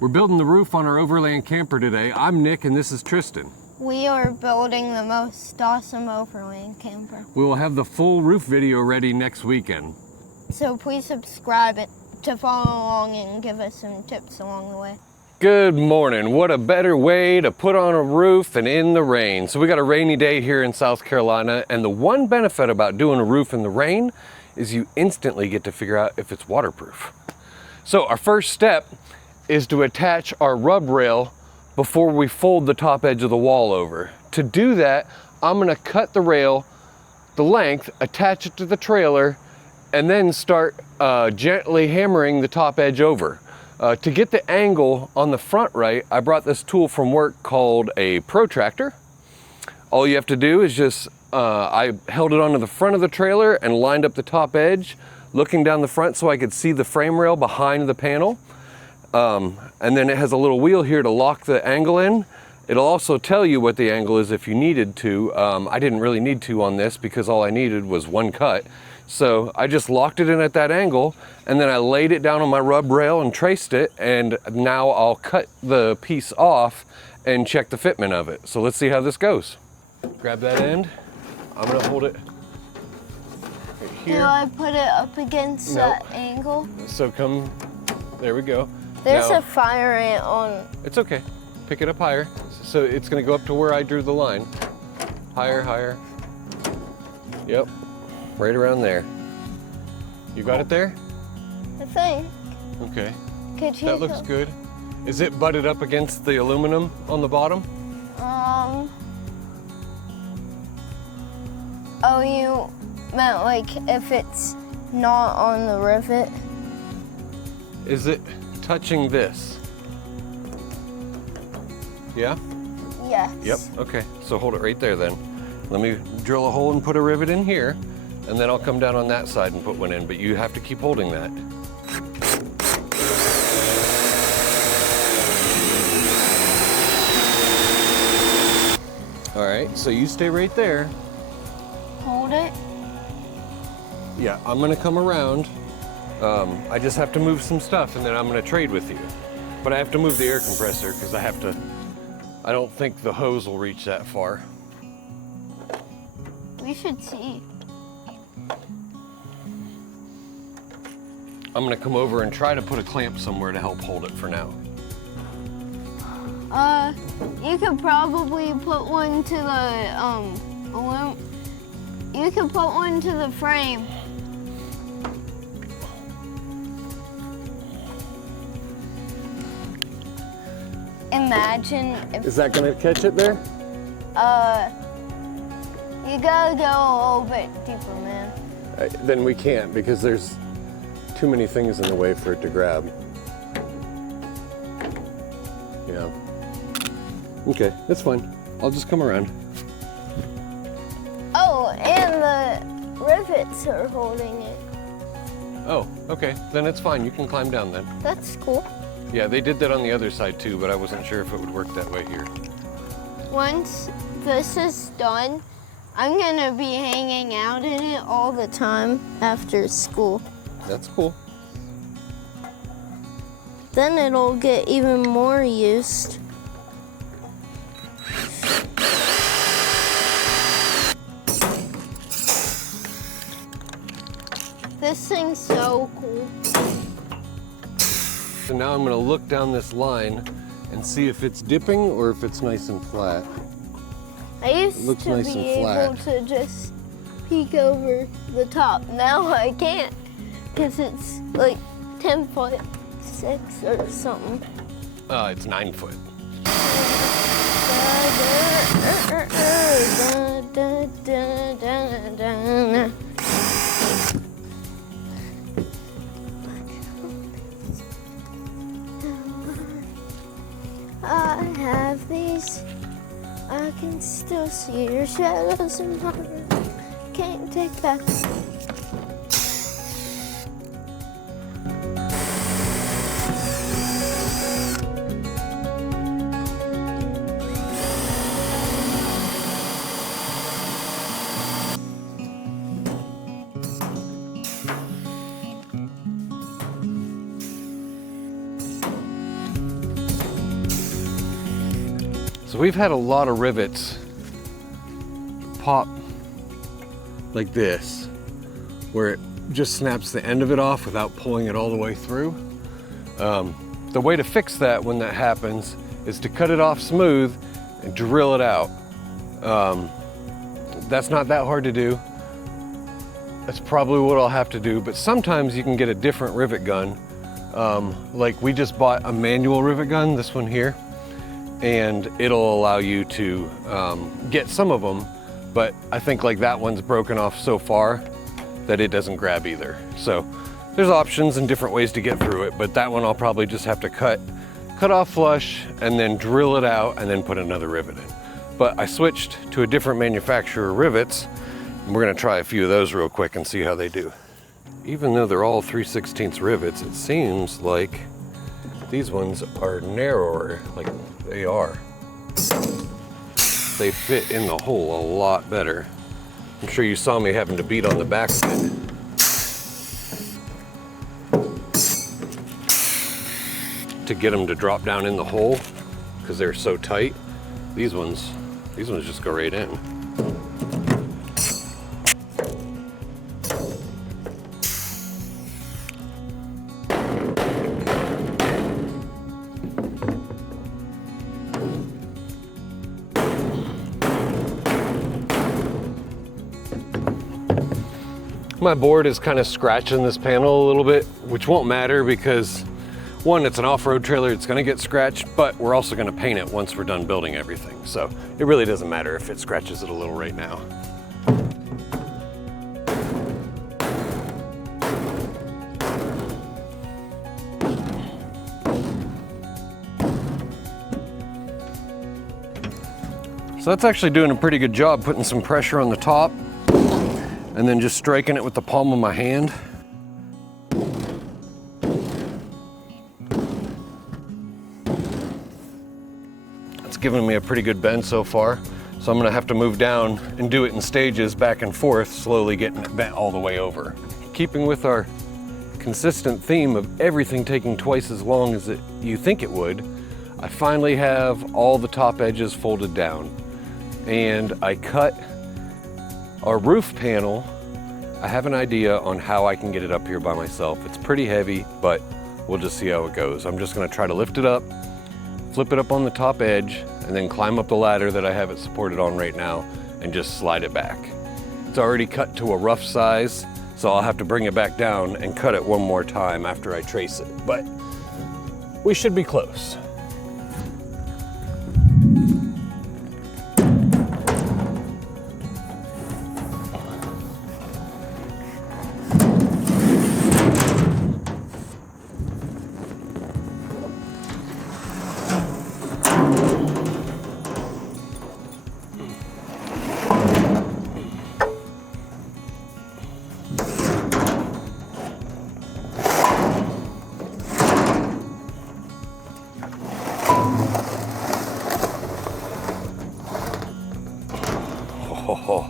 We're building the roof on our overland camper today. I'm Nick and this is Tristan. We are building the most awesome overland camper. We will have the full roof video ready next weekend. So please subscribe to follow along and give us some tips along the way. Good morning. What a better way to put on a roof than in the rain. So we got a rainy day here in South Carolina, and the one benefit about doing a roof in the rain is you instantly get to figure out if it's waterproof. So our first step is to attach our rub rail before we fold the top edge of the wall over. To do that, I'm gonna cut the rail, the length, attach it to the trailer, and then start gently hammering the top edge over. To get the angle on the front right, I brought this tool from work called a protractor. All you have to do is just, I held it onto the front of the trailer and lined up the top edge, looking down the front so I could see the frame rail behind the panel. And then it has a little wheel here to lock the angle in. It'll also tell you what the angle is if you needed to. I didn't really need to on this because all I needed was one cut. So I just locked it in at that angle, and then I laid it down on my rub rail and traced it, and now I'll cut the piece off and check the fitment of it. So let's see how this goes. Grab that end. I'm gonna hold it right here. Do I put it up against that angle? So come, there we go. There's now, a fire ant on. It's okay. Pick it up higher. So it's gonna go up to where I drew the line. Higher, higher. Yep, right around there. You got it there? I think. Okay, Could you that looks good. Is it butted up against the aluminum on the bottom? Oh, you meant like if it's not on the rivet? Is it touching this? Yeah? Yes. Yep, okay, so hold it right there then. Let me drill a hole and put a rivet in here, and then I'll come down on that side and put one in, but you have to keep holding that. All right, so you stay right there. Hold it. Yeah, I'm gonna come around. I just have to move some stuff and then I'm gonna trade with you. But I have to move the air compressor because I don't think the hose will reach that far. We should see. I'm gonna come over and try to put a clamp somewhere to help hold it for now. You could probably put one to the, you could put one to the frame. Imagine if... Is that gonna catch it there? You gotta go a little bit deeper, man. Then we can't because there's too many things in the way for it to grab. Yeah. Okay, that's fine. I'll just come around. Oh, and the rivets are holding it. Oh, okay. Then it's fine. You can climb down then. That's cool. Yeah, they did that on the other side too, but I wasn't sure if it would work that way here. Once this is done, I'm gonna be hanging out in it all the time after school. That's cool. Then it'll get even more used. This thing's so cool. So now I'm gonna look down this line and see if it's dipping or if it's nice and flat. I used Looks to nice be and able flat. to just peek over the top. Now I can't because it's like 10'6" or something. It's 9 foot. I have these. I can still see your shadows in my room. Can't take back. So we've had a lot of rivets pop like this, where it just snaps the end of it off without pulling it all the way through. The way to fix that when that happens is to cut it off smooth and drill it out. That's not that hard to do. That's probably what I'll have to do, but sometimes you can get a different rivet gun. Like we just bought a manual rivet gun, this one here, and it'll allow you to get some of them, but I think like that one's broken off so far that it doesn't grab either. So there's options and different ways to get through it, but that one I'll probably just have to cut off flush and then drill it out and then put another rivet in. But I switched to a different manufacturer rivets, and we're gonna try a few of those real quick and see how they do. Even though they're all 3/16 rivets, it seems like these ones are narrower, like they are. They fit in the hole a lot better. I'm sure you saw me having to beat on the back of it. To get them to drop down in the hole because they're so tight. These ones just go right in. My board is kind of scratching this panel a little bit, which won't matter because one, it's an off-road trailer, it's gonna get scratched, but we're also gonna paint it once we're done building everything. So it really doesn't matter if it scratches it a little right now. So that's actually doing a pretty good job putting some pressure on the top and then just striking it with the palm of my hand. It's giving me a pretty good bend so far. So I'm gonna have to move down and do it in stages back and forth, slowly getting it bent all the way over. Keeping with our consistent theme of everything taking twice as long as you think it would, I finally have all the top edges folded down. And I cut our roof panel. I have an idea on how I can get it up here by myself. It's pretty heavy, but we'll just see how it goes. I'm just gonna try to lift it up, flip it up on the top edge, and then climb up the ladder that I have it supported on right now and just slide it back. It's already cut to a rough size, so I'll have to bring it back down and cut it one more time after I trace it, but we should be close.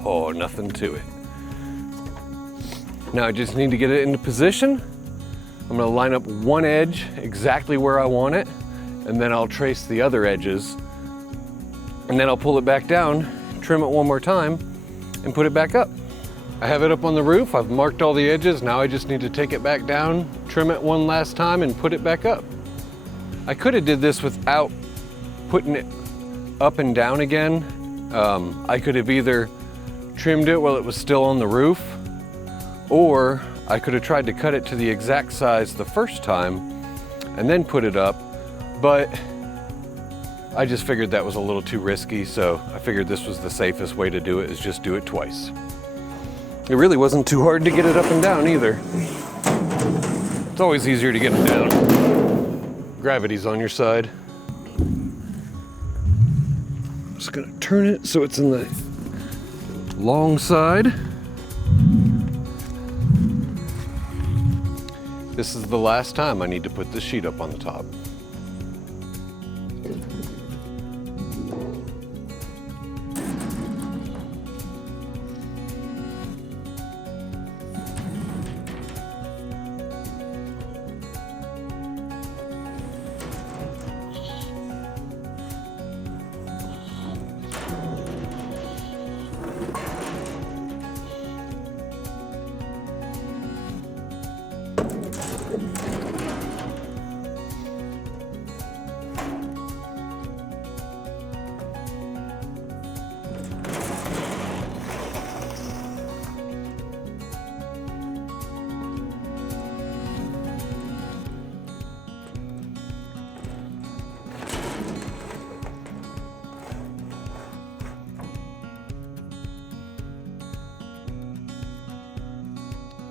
Oh, nothing to it. Now I just need to get it into position. I'm gonna line up one edge exactly where I want it, and then I'll trace the other edges, and then I'll pull it back down, trim it one more time, and put it back up. I have it up on the roof, I've marked all the edges, now I just need to take it back down, trim it one last time, and put it back up. I could have did this without putting it up and down again. I could have either trimmed it while it was still on the roof, or I could have tried to cut it to the exact size the first time and then put it up, but I just figured that was a little too risky, so I figured this was the safest way to do it, is just do it twice. It really wasn't too hard to get it up and down either. It's always easier to get them down. Gravity's on your side. Just gonna turn it so it's in the long side. This is the last time I need to put this sheet up on the top.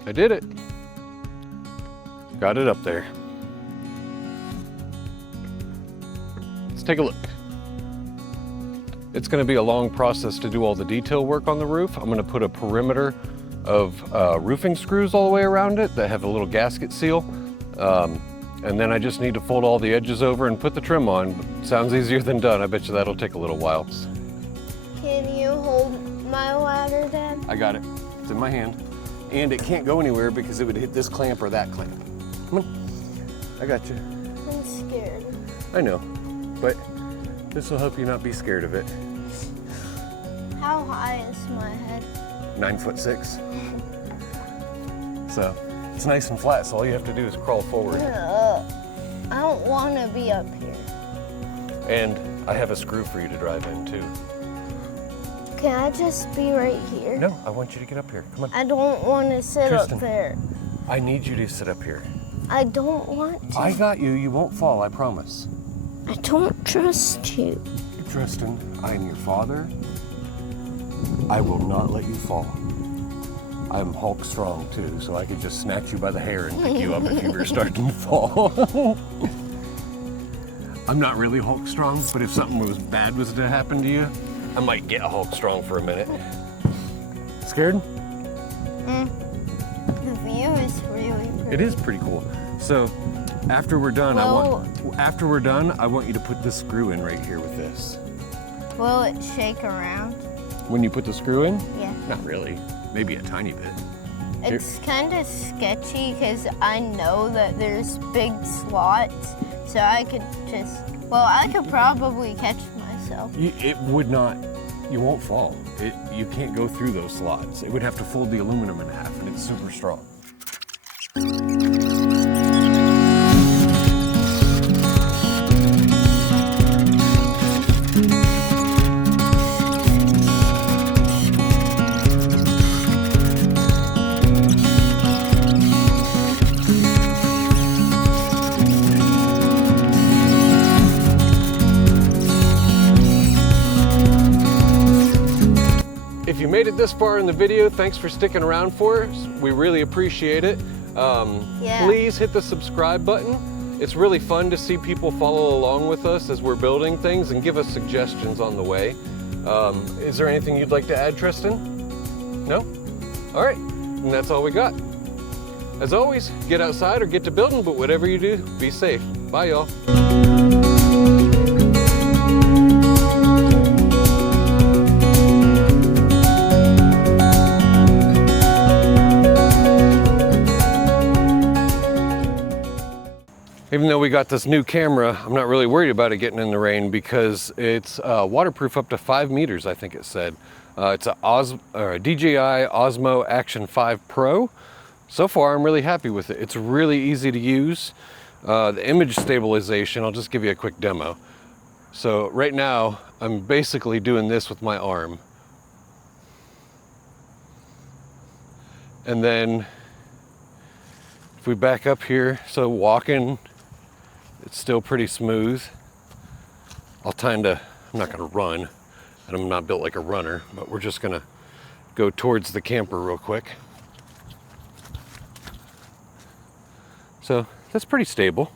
I did it. Got it up there. Let's take a look. It's going to be a long process to do all the detail work on the roof. I'm going to put a perimeter of roofing screws all the way around it that have a little gasket seal. And then I just need to fold all the edges over and put the trim on. Sounds easier than done. I bet you that'll take a little while. Can you hold my ladder, Dad? I got it. It's in my hand. And it can't go anywhere because it would hit this clamp or that clamp. Come on. I got you. I'm scared. I know, but this will help you not be scared of it. How high is my head? 9'6". So it's nice and flat, so all you have to do is crawl forward. I don't want to be up here. And I have a screw for you to drive in too. Can I just be right here? No, I want you to get up here. Come on. I don't want to sit Tristan, up there. I need you to sit up here. I don't want to. I got you. You won't fall, I promise. I don't trust you. Tristan, I am your father. I will not let you fall. I'm Hulk strong too, so I could just snatch you by the hair and pick you up if you were starting to fall. I'm not really Hulk strong, but if something bad was to happen to you, I might get Hulk strong for a minute. Scared? The view is really pretty. It is pretty cool. So after we're done, I want you to put this screw in right here with this. Will it shake around? When you put the screw in? Yeah. Not really. Maybe a tiny bit. It's kind of sketchy because I know that there's big slots, so I could just, well, I could probably catch myself. It would not, you won't fall. You can't go through those slots. It would have to fold the aluminum in half, and it's super strong. If you made it this far in the video, thanks for sticking around for us. We really appreciate it. Please hit the subscribe button. It's really fun to see people follow along with us as we're building things and give us suggestions on the way. Is there anything you'd like to add, Tristan? No? All right, and that's all we got. As always, get outside or get to building, but whatever you do, be safe. Bye, y'all. Even though we got this new camera, I'm not really worried about it getting in the rain because it's waterproof up to 5 meters, I think it said. It's a DJI Osmo Action 5 Pro. So far, I'm really happy with it. It's really easy to use. The image stabilization, I'll just give you a quick demo. So right now, I'm basically doing this with my arm. And then if we back up here, so walking, it's still pretty smooth. I'm not gonna run, and I'm not built like a runner, but we're just gonna go towards the camper real quick. So that's pretty stable.